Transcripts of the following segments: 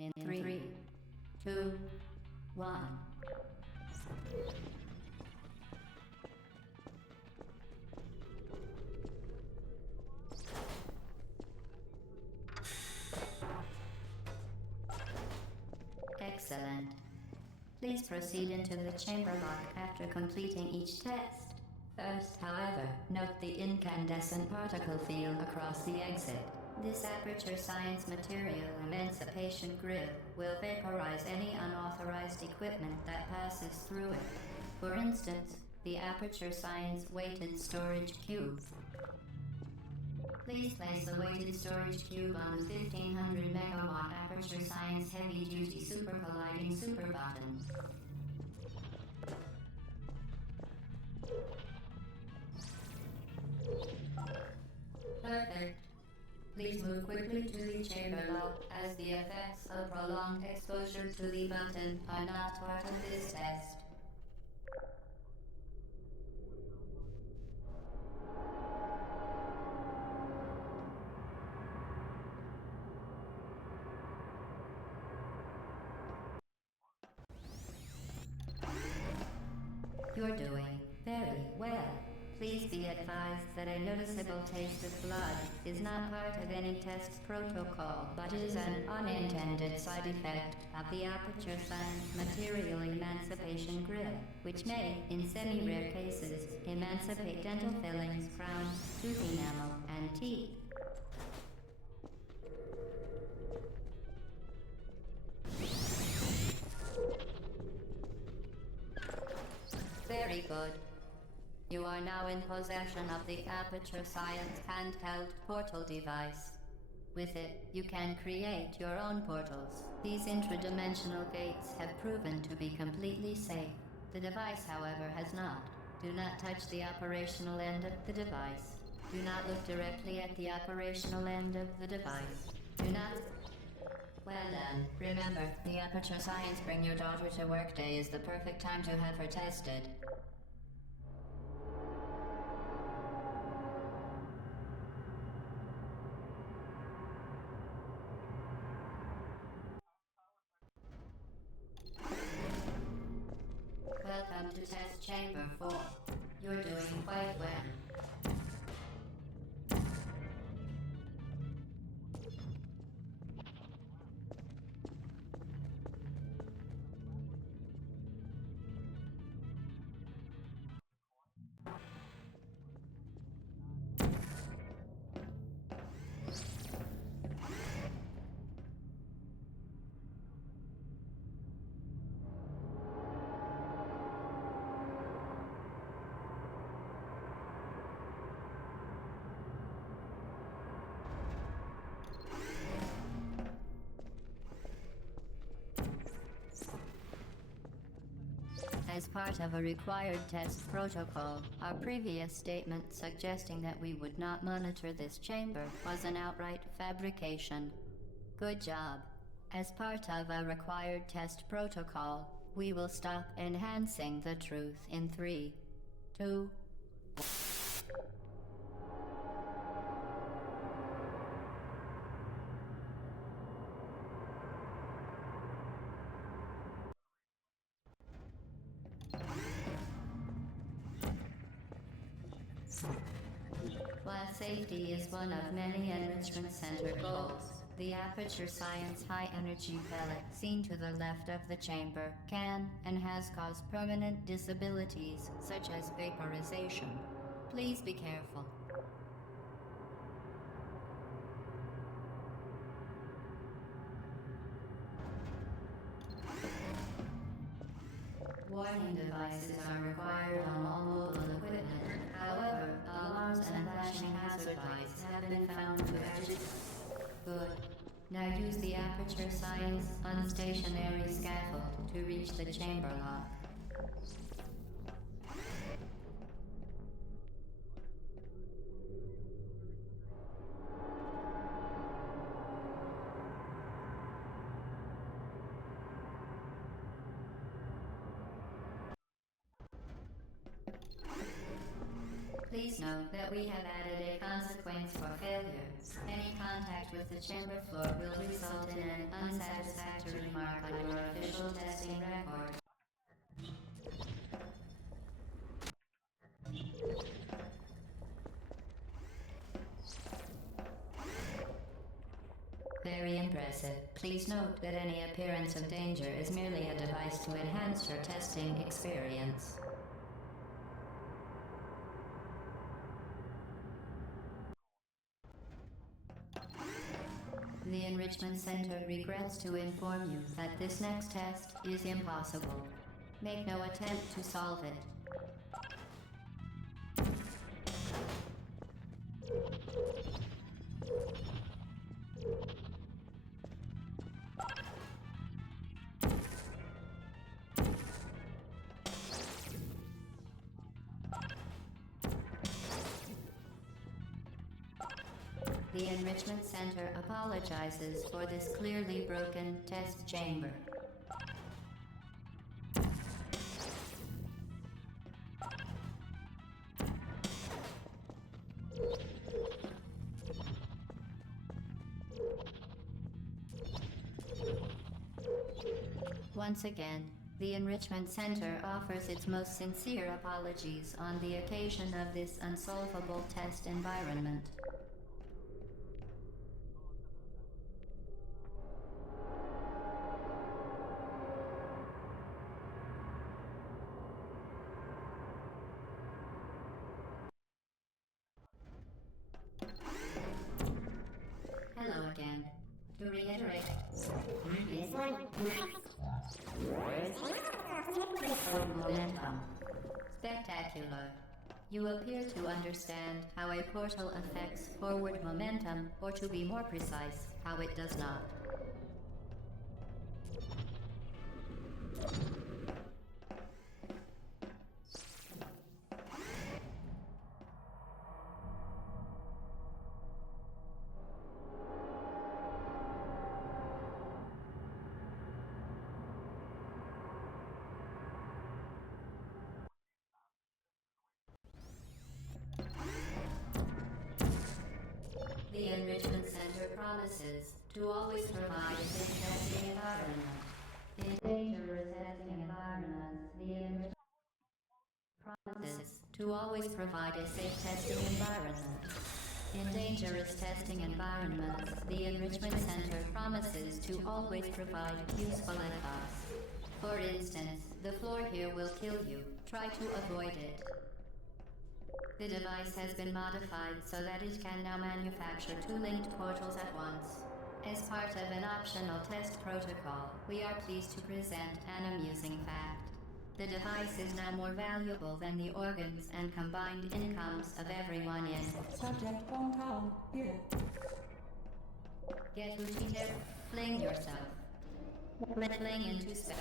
in 3, 2, 1. Excellent. Please proceed into the chamber lock after completing each test. First, however, note the incandescent particle field across the exit. This Aperture Science Material Emancipation Grill will vaporize any unauthorized equipment that passes through it. For instance, the Aperture Science Weighted Storage Cube. Please place the weighted storage cube on the 1500 megawatt Aperture Science Heavy Duty Super Colliding Super Button. Perfect. Please move quickly to the chamber lock, as the effects of prolonged exposure to the button are not part of this test. You're doing very well. Please be advised that a noticeable taste of blood is not part of any test protocol, but is an unintended side effect of the Aperture Science Material Emancipation Grill, which may, in semi-rare cases, emancipate dental fillings, crowns, tooth enamel, and teeth. Very good. You are now in possession of the Aperture Science handheld portal device. With it, you can create your own portals. These intradimensional gates have proven to be completely safe. The device, however, has not. Do not touch the operational end of the device. Do not look directly at the operational end of the device. Do not... Well done. Remember, the Aperture Science Bring Your Daughter to Work Day is the perfect time to have her tested. Welcome to Test Chamber 4. You're doing quite well. As part of a required test protocol, our previous statement suggesting that we would not monitor this chamber was an outright fabrication. Good job. As part of a required test protocol, we will stop enhancing the truth in 3, 2, While safety is one of many Enrichment Center goals, the Aperture Science High Energy pellet seen to the left of the chamber can and has caused permanent disabilities such as vaporization. Please be careful. Warning devices are required on all mobile equipment. However, alarms and flashing hazard lights have been found to actually... Good. Now use the Aperture Science unstationary scaffold to reach the chamber lock. Please note that we have added a consequence for failure. Any contact with the chamber floor will result in an unsatisfactory mark on your official testing record. Very impressive. Please note that any appearance of danger is merely a device to enhance your testing experience. The Enrichment Center regrets to inform you that this next test is impossible. Make no attempt to solve it. The Enrichment Center apologizes for this clearly broken test chamber. Once again, the Enrichment Center offers its most sincere apologies on the occasion of this unsolvable test environment. Hello again. To reiterate, momentum. Spectacular. You appear to understand how a portal affects forward momentum, or to be more precise, how it does not. The Enrichment Center promises to always provide a safe testing environment. In dangerous testing environments, the Enrichment promises to always provide a safe testing environment. In dangerous testing environments, the Enrichment Center promises to always provide useful advice. For instance, the floor here will kill you. Try to avoid it. The device has been modified so that it can now manufacture 2 linked portals at once. As part of an optional test protocol, we are pleased to present an amusing fact. The device is now more valuable than the organs and combined incomes of everyone in Subject phone call here. Get Hootieter, fling yourself. Fling into space.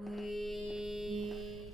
We...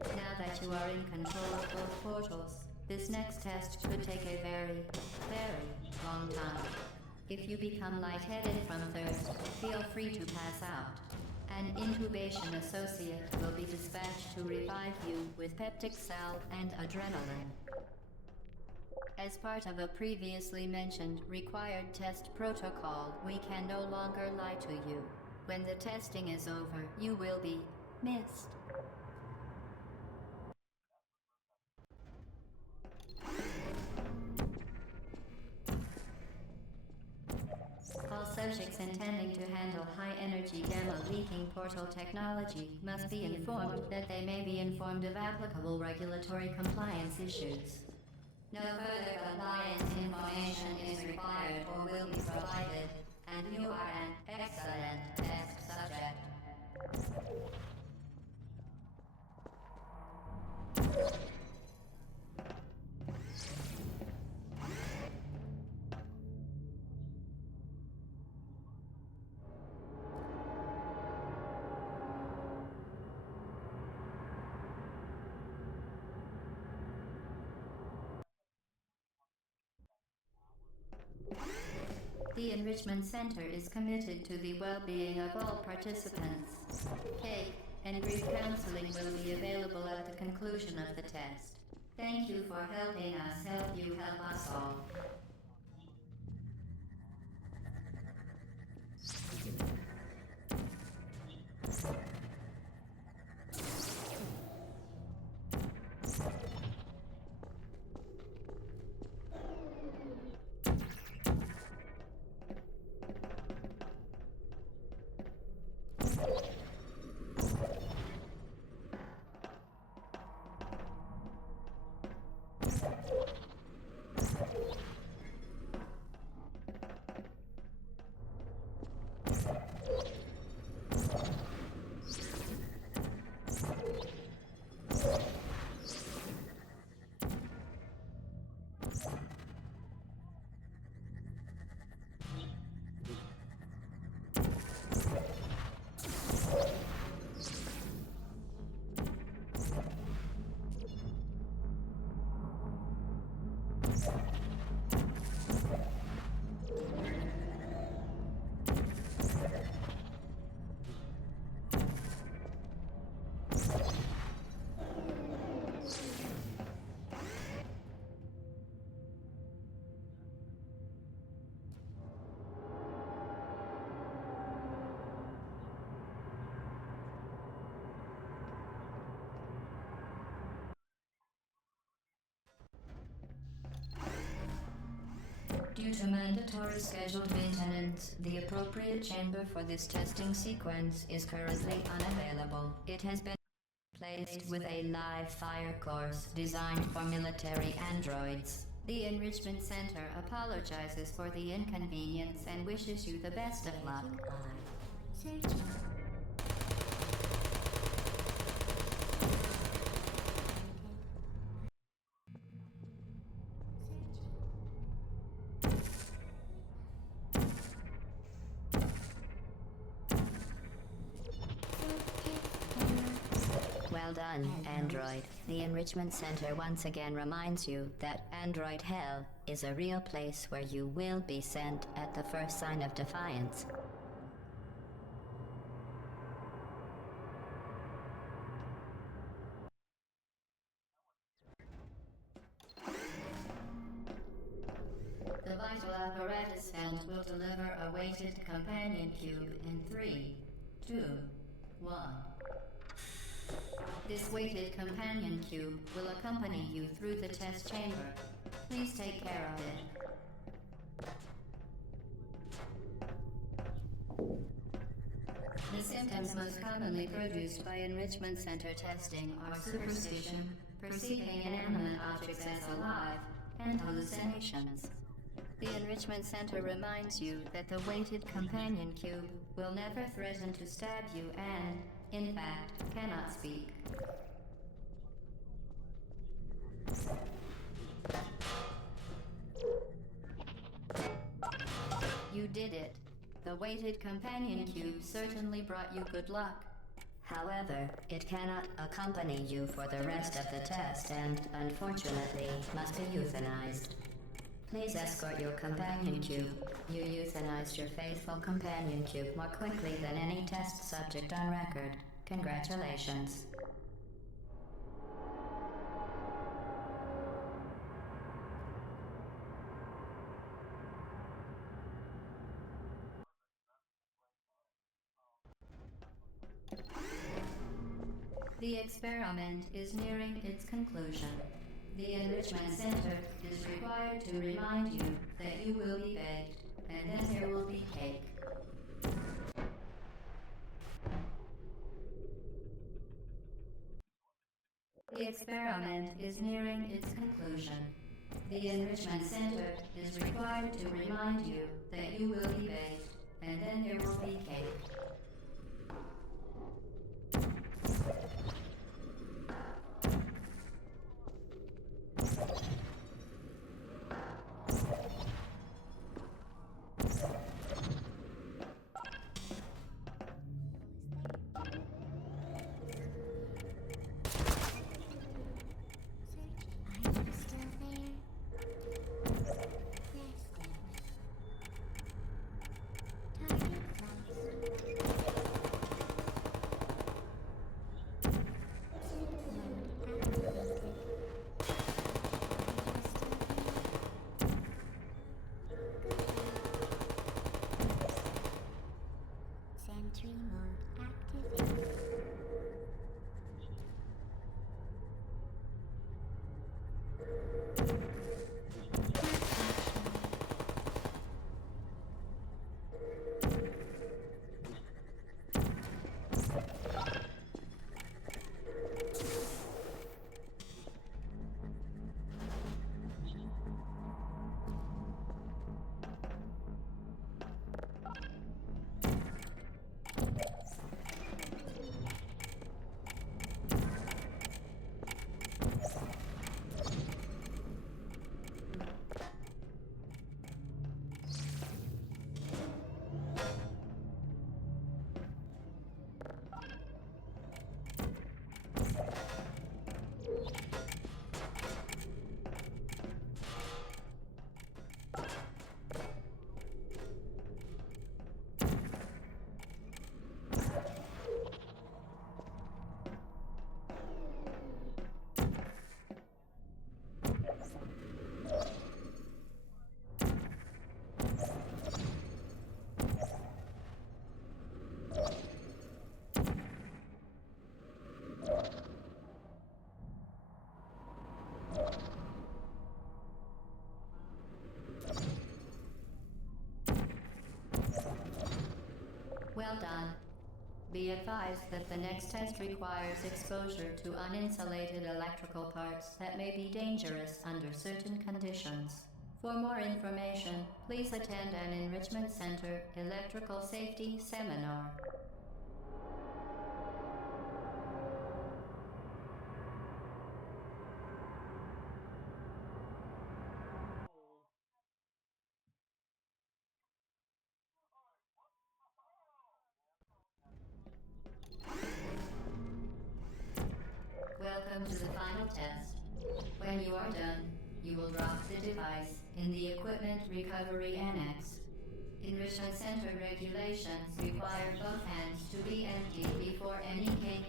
Now that you are in control of both portals, this next test could take a very, very long time. If you become lightheaded from thirst, feel free to pass out. An intubation associate will be dispatched to revive you with peptic salve and adrenaline. As part of a previously mentioned required test protocol, we can no longer lie to you. When the testing is over, you will be missed. All subjects intending to handle high-energy gamma-leaking portal technology must be informed that they may be informed of applicable regulatory compliance issues. No further compliance information is required or will be provided, and you are an excellent test subject. The Enrichment Center is committed to the well-being of all participants. Cake and grief counseling will be available at the conclusion of the test. Thank you for helping us help you help us all. Due to mandatory scheduled maintenance, the appropriate chamber for this testing sequence is currently unavailable. It has been replaced with a live fire course designed for military androids. The Enrichment Center apologizes for the inconvenience and wishes you the best of luck. Well done, Android. The Enrichment Center once again reminds you that Android Hell is a real place where you will be sent at the first sign of defiance. The vital apparatus belt will deliver a weighted companion cube in 3, 2, 1. This weighted companion cube will accompany you through the test chamber. Please take care of it. The symptoms most commonly produced by Enrichment Center testing are superstition, perceiving inanimate objects as alive, and hallucinations. The Enrichment Center reminds you that the weighted companion cube will never threaten to stab you and, in fact, cannot speak. You did it. The weighted companion cube certainly brought you good luck. However, it cannot accompany you for the rest of the test and, unfortunately, must be euthanized. Please escort your companion cube. You euthanized your faithful companion cube more quickly than any test subject on record. Congratulations. The experiment is nearing its conclusion. The Enrichment Center is required to remind you that you will be baked, and then there will be cake. The experiment is nearing its conclusion. The Enrichment Center is required to remind you that you will be baked, and then there will be cake. Sentry mode activated. Well done. Be advised that the next test requires exposure to uninsulated electrical parts that may be dangerous under certain conditions. For more information, please attend an Enrichment Center Electrical Safety Seminar. Welcome to the final test. When you are done, you will drop the device in the Equipment Recovery Annex. Enrichment Center regulations require both hands to be empty before any cake.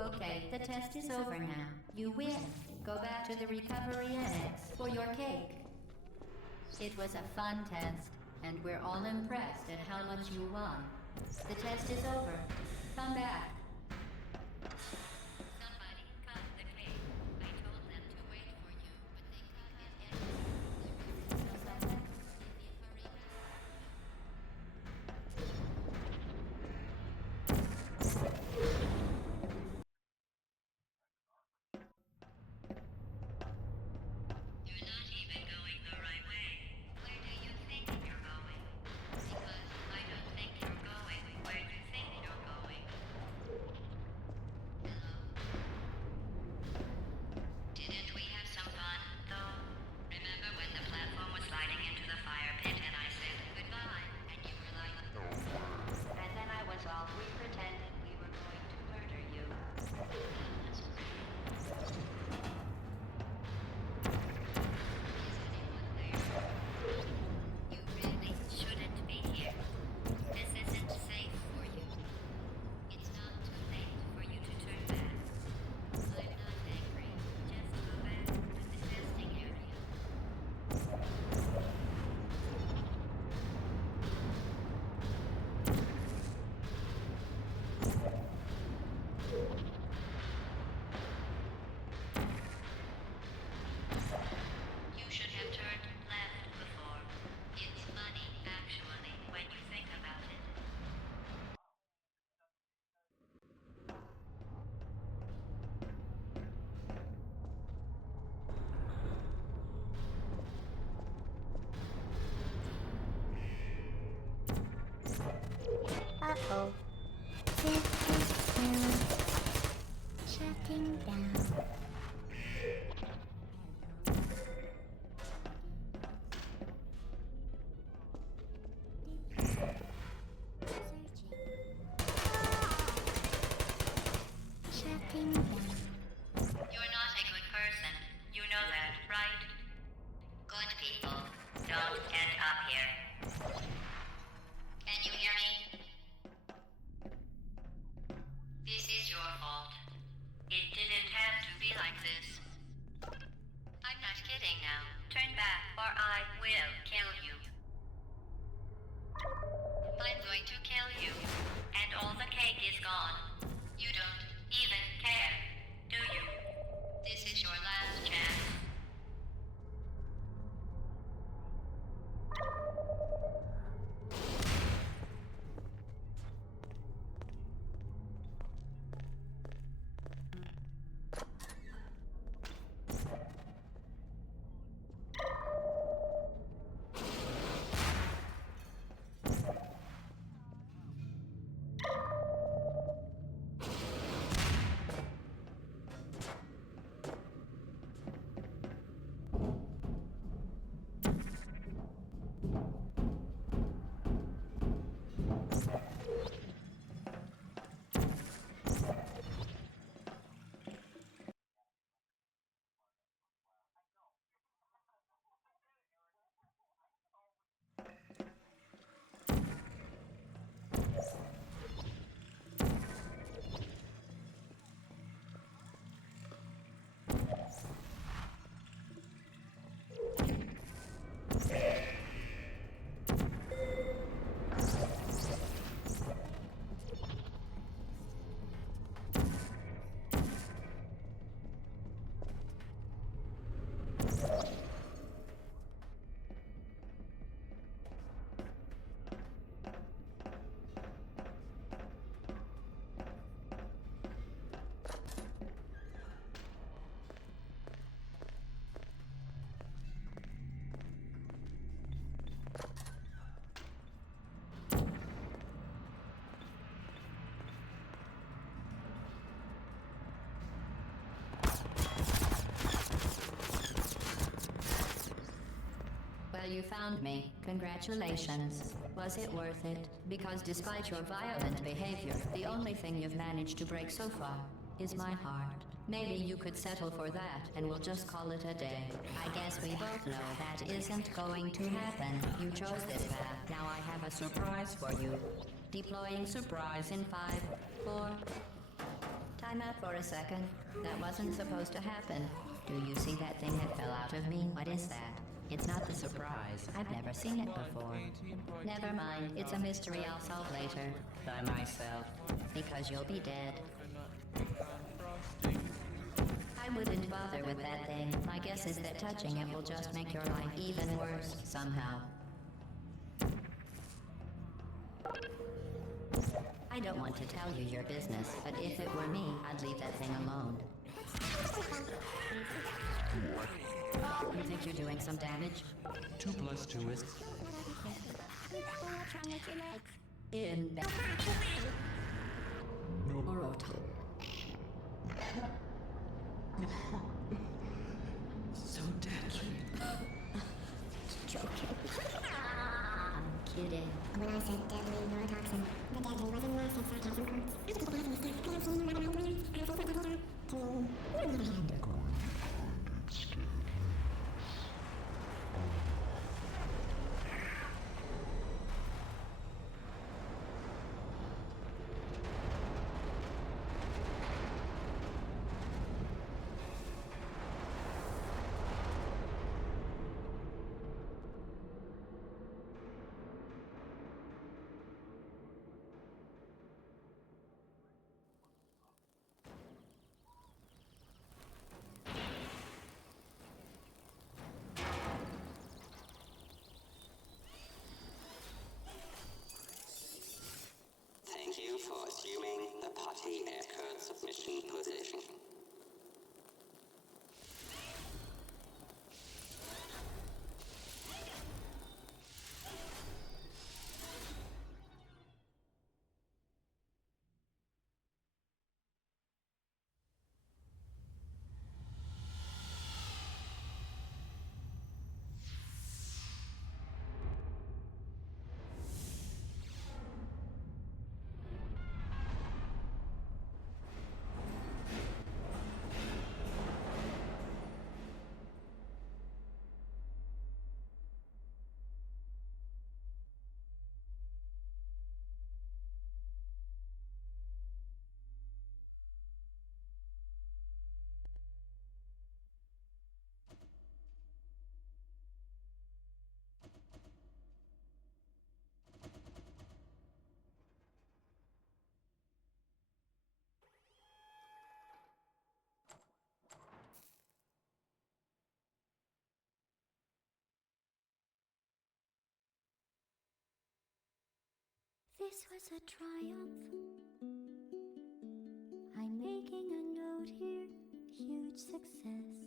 Okay, the test is over now. You win. Go back to the recovery annex for your cake. It was a fun test, and we're all impressed at how much you won. The test is over. Come back. Somebody cut the cake. I told them to wait for you, but they cut it anyway. You're not even going the right way. Where do you think you're going? Because I don't think you're going where you think you're going. people. System shutting down. Shutting down. You're not a good person. You know that, right? Good people don't end up here. Can you hear me? This is your fault. It didn't have to be like this. I'm not kidding now. Turn back or I will kill you. I'm going to kill you. And all the cake is gone. You don't even care, do you? This is your last chance. Well, you found me. Congratulations. Was it worth it? Because despite your violent behavior, the only thing you've managed to break so far is my heart. Maybe you could settle for that, and we'll just call it a day. I guess we both know that isn't going to happen. You chose this path. Now I have a surprise for you. Deploying surprise in 5, 4... Time out for a second. That wasn't supposed to happen. Do you see that thing that fell out of me? What is that? It's not the surprise. I've never seen it before. Never mind. It's a mystery I'll solve later. By myself. Because you'll be dead. I wouldn't bother with that thing. My guess is that touching it will just make your life even worse, somehow. I don't want to tell you your business, but if it were me, I'd leave that thing alone. You think you're doing some damage? 2 + 2 is... In bed. Morota. So deadly. Joking. I'm kidding. When I said deadly neurotoxin, the deadly was in massive sarcasm quotes. I could keep it back in the sky. I have seen another one. I think what later. To me. On the other hand. Thank you for assuming the Putty Aircurd submission position. This was a triumph. I'm making a note here, huge success.